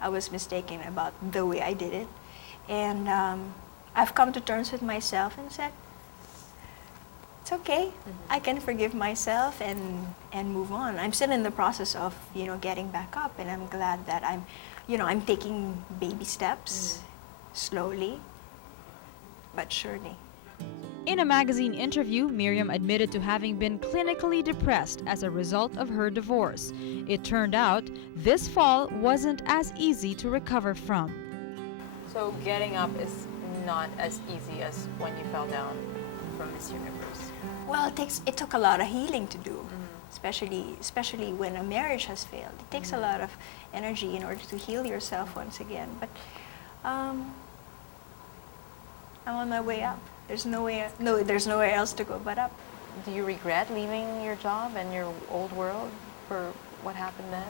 I was mistaken about the way I did it. And I've come to terms with myself and said, it's okay. I can forgive myself and move on. I'm still in the process of, getting back up, and I'm glad that I'm taking baby steps, slowly, but surely. In a magazine interview, Miriam admitted to having been clinically depressed as a result of her divorce. It turned out this fall wasn't as easy to recover from. So getting up is not as easy as when you fell down from Miss Universe. Well, it took a lot of healing to do, especially when a marriage has failed. It takes a lot of energy in order to heal yourself once again. But I'm on my way up. There's nowhere else to go but up. Do you regret leaving your job and your old world for what happened then?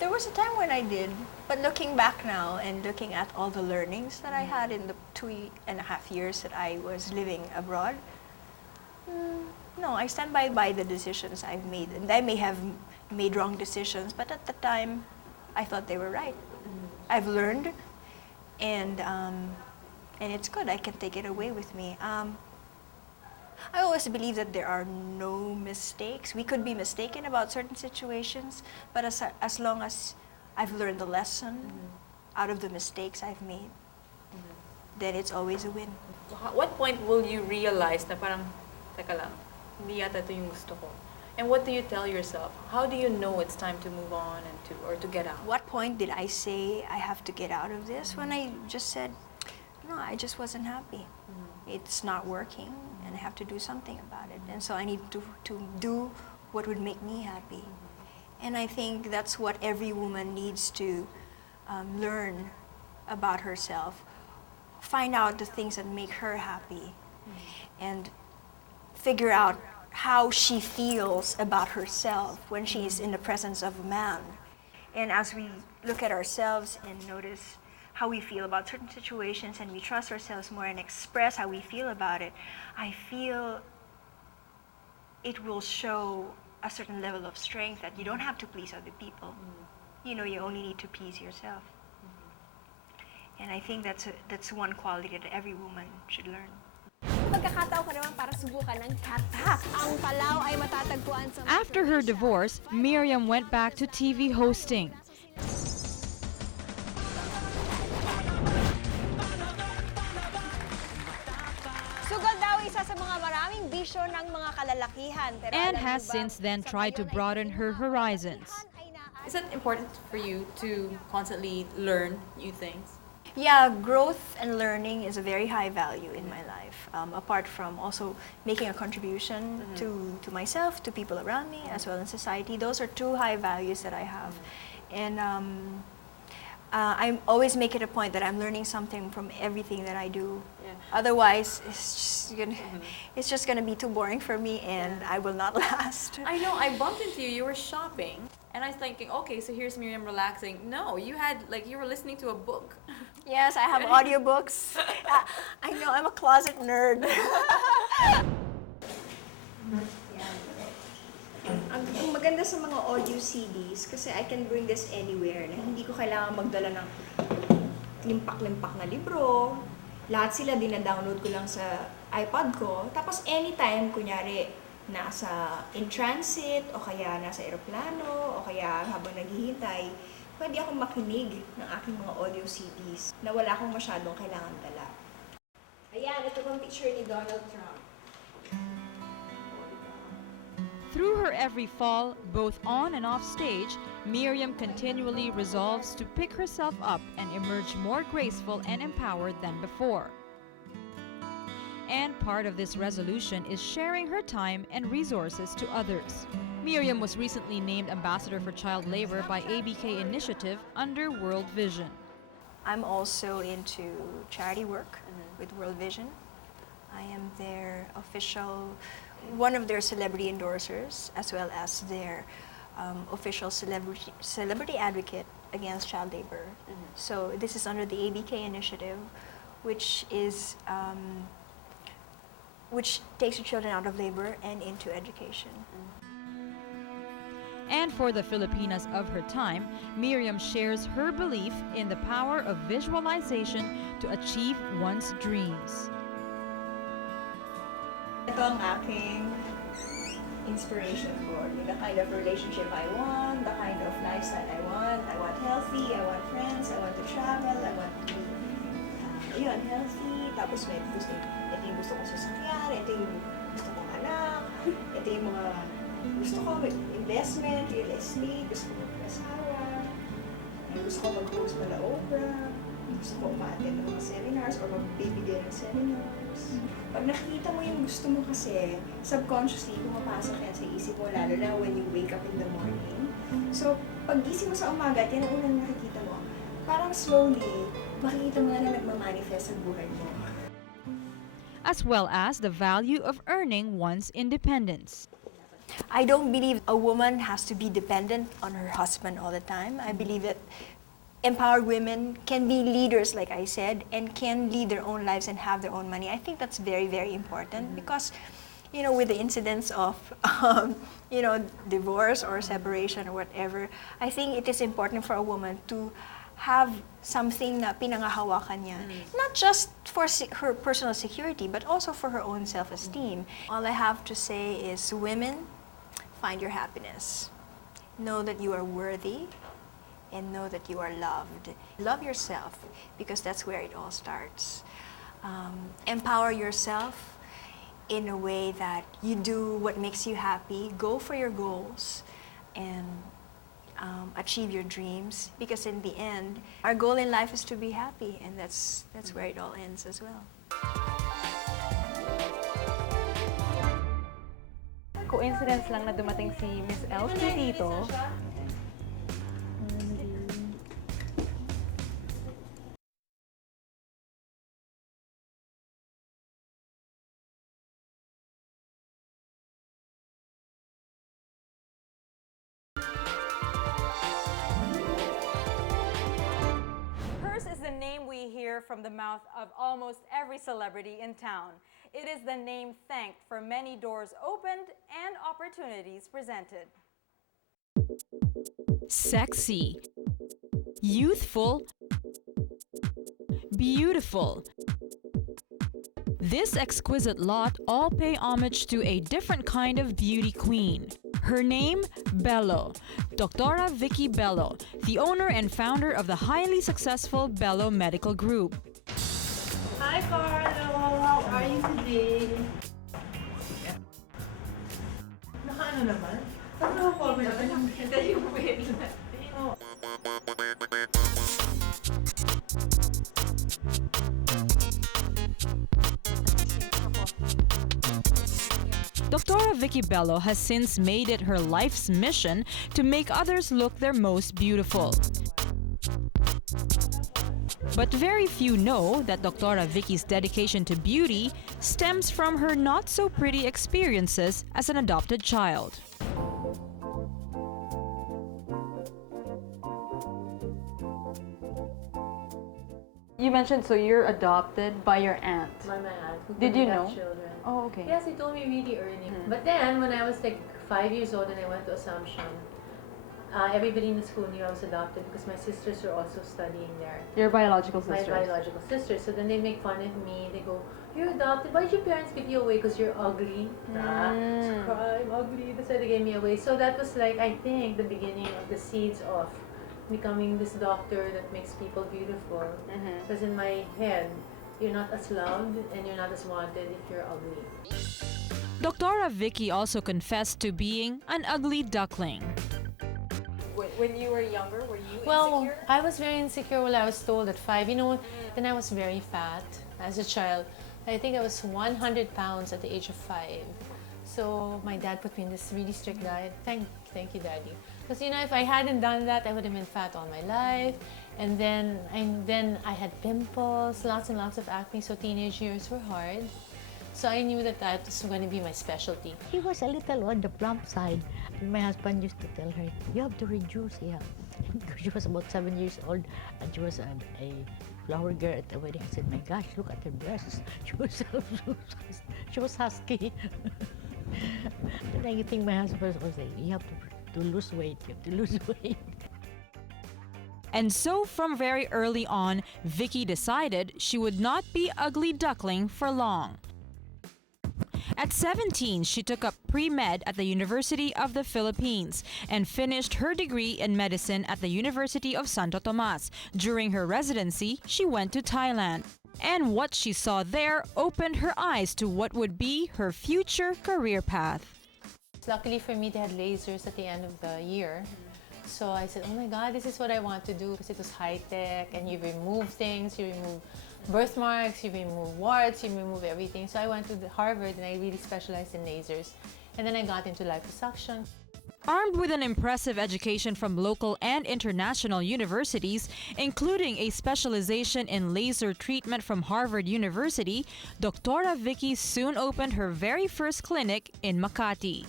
There was a time when I did, but looking back now and looking at all the learnings that I had in the 2.5 years that I was living abroad, no, I stand by the decisions I've made. And I may have made wrong decisions, but at the time, I thought they were right. I've learned, and it's good. I can take it away with me. I always believe that there are no mistakes. We could be mistaken about certain situations, but as long as I've learned the lesson out of the mistakes I've made, then it's always a win. What point will you realize na parang, teka lang, hindi yata ito yung gusto ko? And what do you tell yourself? How do you know it's time to move on or to get out? What point did I say I have to get out of this? When I just said, no, I just wasn't happy. It's not working, and I have to do something about it. And so I need to do what would make me happy. And I think that's what every woman needs to learn about herself. Find out the things that make her happy, and figure out how she feels about herself when she's in the presence of a man. And as we look at ourselves and notice how we feel about certain situations, and we trust ourselves more and express how we feel about it, I feel it will show a certain level of strength that you don't have to please other people. You only need to please yourself. And I think that's one quality that every woman should learn. Pagkakataon ko naman para subukan ng cat hack. Ang Palau ay matatagpuan sa... After her divorce, Miriam went back to TV hosting. Sugal daw isa sa mga maraming bisyo ng mga kalalakihan. And has since then tried to broaden her horizons. Is it important for you to constantly learn new things? Yeah, growth and learning is a very high value in my life. Apart from also making a contribution to myself, to people around me, as well in society. Those are two high values that I have. And I always make it a point that I'm learning something from everything that I do. Yeah. Otherwise, it's just gonna be too boring for me, and I will not last. I know, I bumped into you, you were shopping, and I was thinking, okay, so here's Miriam relaxing. No, you were listening to a book. Yes, I have audiobooks. I know, I'm a closet nerd. Ang maganda sa mga audio CDs, kasi I can bring this anywhere, na hindi ko kailangan magdala ng limpak-limpak na libro. Lahat sila dina-download ko lang sa iPod ko. Tapos anytime, kunyari, nasa in transit, o kaya nasa eroplano, o kaya habang naghihintay, pwede akong makinig ng aking mga audio CDs na wala akong masyadong kailangan dala. Ayan, ito pang picture ni Donald Trump. Through her every fall, both on and off stage, Miriam continually resolves to pick herself up and emerge more graceful and empowered than before. And part of this resolution is sharing her time and resources to others. Miriam was recently named Ambassador for Child Labor by ABK Initiative under World Vision. I'm also into charity work with World Vision. I am their one of their celebrity endorsers, as well as their official celebrity advocate against child labor. So this is under the ABK Initiative, which takes the children out of labor and into education. And for the Filipinas of her time, Miriam shares her belief in the power of visualization to achieve one's dreams. Ito ang aking inspiration board. The kind of relationship I want, the kind of lifestyle I want. I want healthy, I want friends, I want to travel, I want to be healthy. Tapos may gusto, ito yung gusto kong sasakyan, ito yung gusto kong anak, ito yung mga gusto ko, investment, real estate, gusto ko mag-asawa, gusto ko mag-host pala Oprah, gusto ko umaattend ng mga seminars or magbibigay ng seminars. Pag nakikita mo yung gusto mo kasi, subconsciously, pumapasok yan sa isip mo, lalo na when you wake up in the morning. So, pag gising mo sa umaga, yan ang unang nakikita mo. Parang slowly, makikita mo na nagmamanifest sa buhay mo. As well as the value of earning one's independence. I don't believe a woman has to be dependent on her husband all the time. I believe that empowered women can be leaders, like I said, and can lead their own lives and have their own money. I think that's very, very important because, you know, with the incidents of, you know, divorce or separation or whatever, I think it is important for a woman to have something na pinangahawakan niya. Not just for her personal security, but also for her own self-esteem. All I have to say is, women, find your happiness. Know that you are worthy and know that you are loved. Love yourself because that's where it all starts. Empower yourself in a way that you do what makes you happy, go for your goals, and achieve your dreams, because in the end, our goal in life is to be happy, and that's where it all ends as well. Coincidence lang na dumating si Miss Elsie dito. Hers is the name we hear from the mouth of almost every celebrity in town. It is the name thanked for many doors opened and opportunities presented. Sexy, youthful, beautiful. This exquisite lot all pay homage to a different kind of beauty queen. Her name, Belo, Dr. Vicky Belo, the owner and founder of the highly successful Belo Medical Group. Hi Carlo! How are you today? Naka-ano naman? Ano ako? Ito yung wave na. Dr. Vicky Belo has since made it her life's mission to make others look their most beautiful. But very few know that Dr. Vicky's dedication to beauty stems from her not-so-pretty experiences as an adopted child. You mentioned, so you're adopted by your aunt. By my aunt. Who Did you couldn't have know? Children. Oh, okay. Yes, he told me really early. But then, when I was like 5 years old and I went to Assumption, everybody in the school knew I was adopted because my sisters were also studying there. Your biological My sisters. biological sisters. So then they make fun of me. They go, "You're adopted. Why did your parents give you away? Because you're ugly." So cry, I'm ugly. That's why they gave me away. So that was like, I think, the beginning of the seeds of becoming this doctor that makes people beautiful. Because in my head, you're not as loved and you're not as wanted if you're ugly. Dr. Vicky also confessed to being an ugly duckling. When you were younger, were you Well, insecure? I was very insecure when I was told at 5. You know, then I was very fat as a child. I think I was 100 pounds at the age of 5. So my dad put me in this really strict diet. Thank you, Daddy. Because you know, if I hadn't done that, I would have been fat all my life. And then I had pimples, lots and lots of acne. So teenage years were hard. So I knew that that was going to be my specialty. She was a little on the plump side. And my husband used to tell her, "You have to reduce, yeah." Because she was about 7 years old and she was a flower girl at the wedding. I said, "My gosh, look at her breasts." She was husky. Then I think my husband was saying, "You have to to lose weight. You have to lose weight. And so from very early on, Vicky decided she would not be ugly duckling for long. At 17, she took up pre-med at the University of the Philippines and finished her degree in medicine at the University of Santo Tomas. During her residency, she went to Thailand. And what she saw there opened her eyes to what would be her future career path. Luckily for me, they had lasers at the end of the year. So I said, oh my God, this is what I want to do, because it was high-tech and you remove things, you remove birthmarks, you remove warts, you remove everything. So I went to Harvard and I really specialized in lasers. And then I got into liposuction. Armed with an impressive education from local and international universities, including a specialization in laser treatment from Harvard University, Dr. Vicky soon opened her very first clinic in Makati.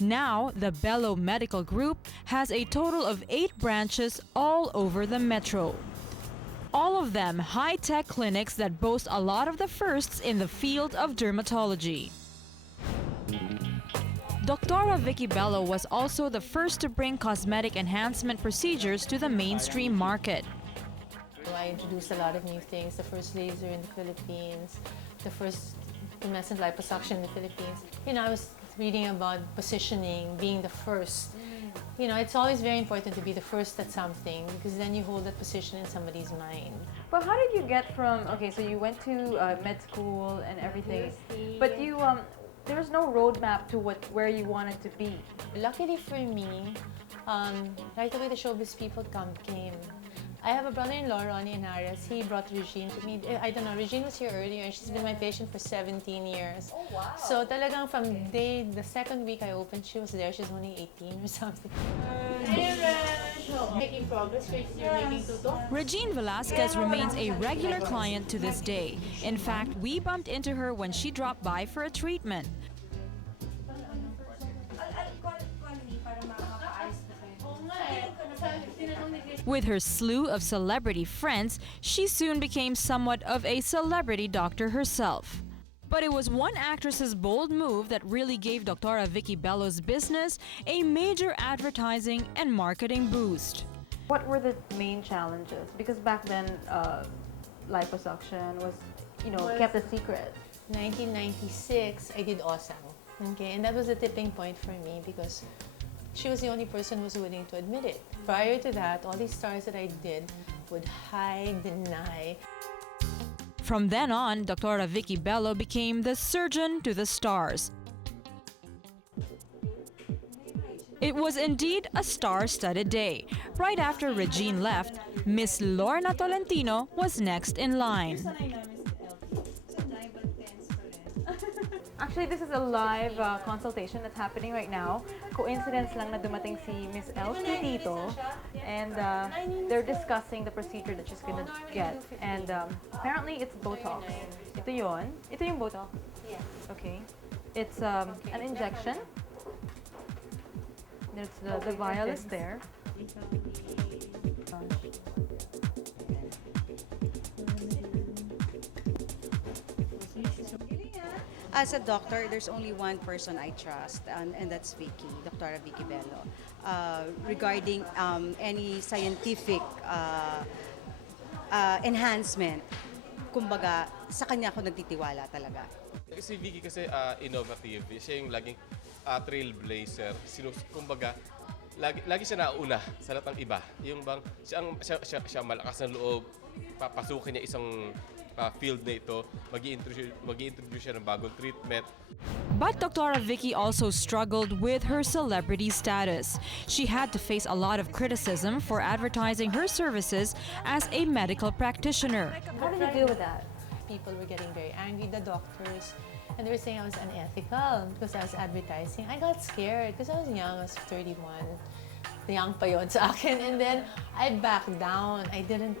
Now, the Belo Medical Group has a total of 8 branches all over the metro. All of them high-tech clinics that boast a lot of the firsts in the field of dermatology. Dr. Vicky Belo was also the first to bring cosmetic enhancement procedures to the mainstream market. I introduced a lot of new things, the first laser in the Philippines, the first tumescent liposuction in the Philippines. You know, I was reading about positioning, being the first. You know, it's always very important to be the first at something because then you hold that position in somebody's mind. But how did you get from, okay, so you went to med school and everything, but you, there's no roadmap to where you wanted to be. Luckily for me, right away the showbiz people came. I have a brother-in-law, Ronnie Henares. He brought Regine to me. I don't know, Regine was here earlier and she's been my patient for 17 years. Oh, wow. So talagang from the second week I opened, she was there. She's only 18 or something. Making progress, you're making tuto. Regine Velasquez remains a regular client to this day. In fact, we bumped into her when she dropped by for a treatment. With her slew of celebrity friends, she soon became somewhat of a celebrity doctor herself. But it was one actress's bold move that really gave Dr. Vicky Belo's business a major advertising and marketing boost. What were the main challenges? Because back then, liposuction was, kept a secret. 1996, I did Osang. Okay, and that was a tipping point for me because she was the only person who was willing to admit it. Prior to that, all these stars that I did would hide, deny. From then on, Dr. Vicky Belo became the surgeon to the stars. It was indeed a star-studded day. Right after Regine left, Miss Lorna Tolentino was next in line. Actually, this is a live consultation that's happening right now. Coincidence lang na dumating si Miss Elsie dito, and they're discussing the procedure that she's gonna get. And apparently, it's Botox. Ito yun. Ito yung Botox? Yes. Okay. It's an injection. There's the vial is there. As a doctor, there's only one person I trust, and that's Vicky, Dr. Vicky Belo. Regarding any scientific enhancement, kumbaga, sa kanya ako nagtitiwala talaga. Si Vicky kasi innovative, siya yung laging trailblazer. Kumbaga, lagi siya nauna sa lahat ng iba. Yung bang, siya malakas ng loob, papasukin niya isang field na ito, mag-i-introduce siya ng bagong treatment. But Dr. Vicky also struggled with her celebrity status. She had to face a lot of criticism for advertising her services as a medical practitioner. How did you deal with that? People were getting very angry, the doctors, and they were saying I was unethical because I was advertising. I got scared because I was young, I was 31. Young pa yun sa akin. And then I backed down. I didn't